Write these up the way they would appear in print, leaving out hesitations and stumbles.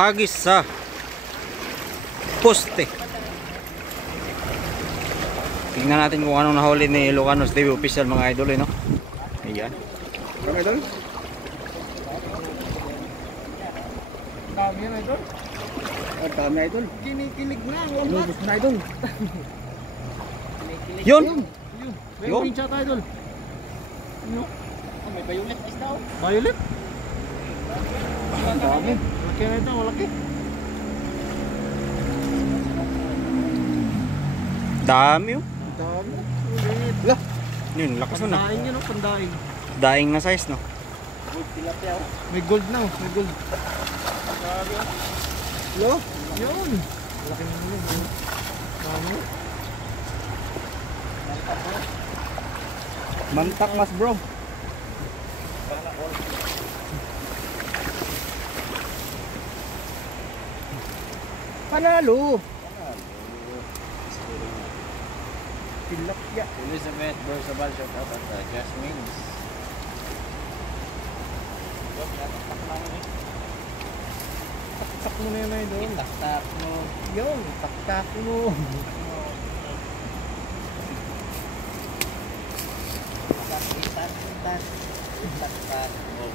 hagis sa poste. Tingnan natin kung anong nahuli ni Ilocanos TV official mga idol, no? Ayan. Mga idol? Dami yan idol. Ang dami idol. Kinikilig na ang wambat. Lubos na idol. Yun! May green shot idol. Ano? May violet isda oh. Violet? Ang dami. Malaki na ito, malaki. Dami oh. Ang dami. Ulit. Lah. Yun, lakas mo na. Pandaing yan oh, pandaing. Daing na size, no? Gold tilapia oh. May gold na oh, may gold. Grabe oh. Lo? Yun. Malaki na yun. Dami. Mantak mas bro. Panalo. Tilapia. Elizabeth Bersabal, shout out at Jasmine's. Tak mo na yun ay doon. Tak mo. Yun, tak mo. Tak mo.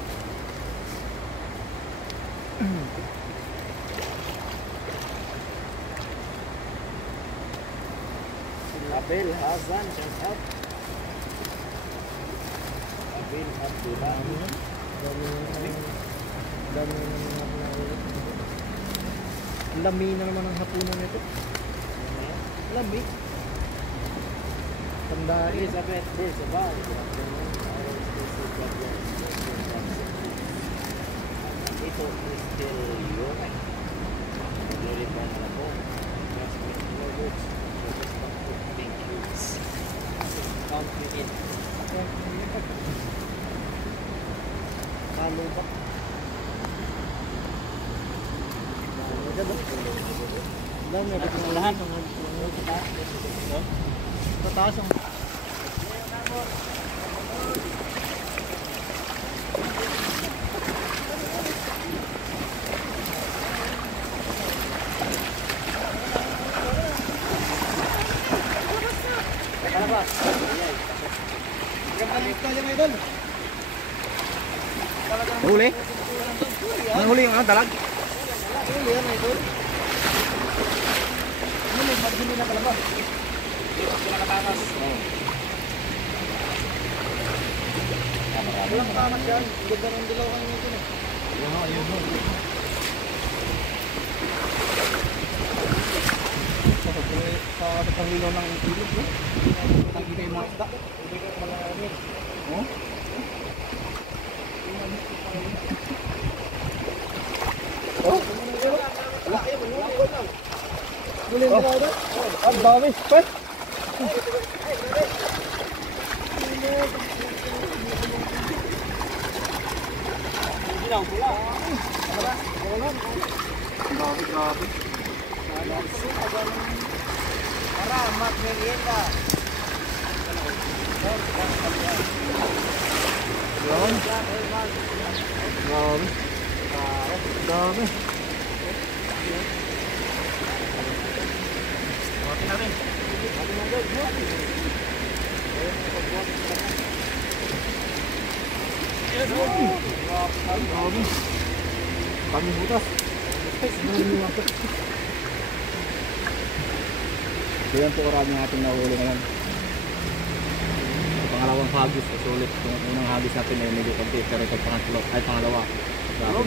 Abel Hazan, shout out. Abel Abdullah. Lami na naman ang hapunan nito. Lami. Tandaan. Elizabeth Bersabal. Ito Crystal Yone. Glory Pan Labong. Jasmine Roberts. Thank you. Count me in. Halo ba? Dami na dito lahat ng tataas ang Huli? Ang huli yung dalag? huli yan idol. Ano yung hindi na palabas? Pinakatakas. Walang kamat yan. Ganda ng dilaw kanya ito eh. Ayun mo. Sa pangiliw ng ilog no? Nakikita yung mga isda. Hindi ka malamin. Oh? Oh? Laki mo lang. Guling ka na. Ang dami. Pwede. Ginaw pula. Grabe. Para magmerienda. Yan. Grabe. Grabe. Buhatin natin. Grabe. Kami butas. Yan po karami ng ating nahuli ngayon. Pangalawang hagis, sulit. Yung unang hagis natin ay medyo konti, pero ito pangalawa. Grabe.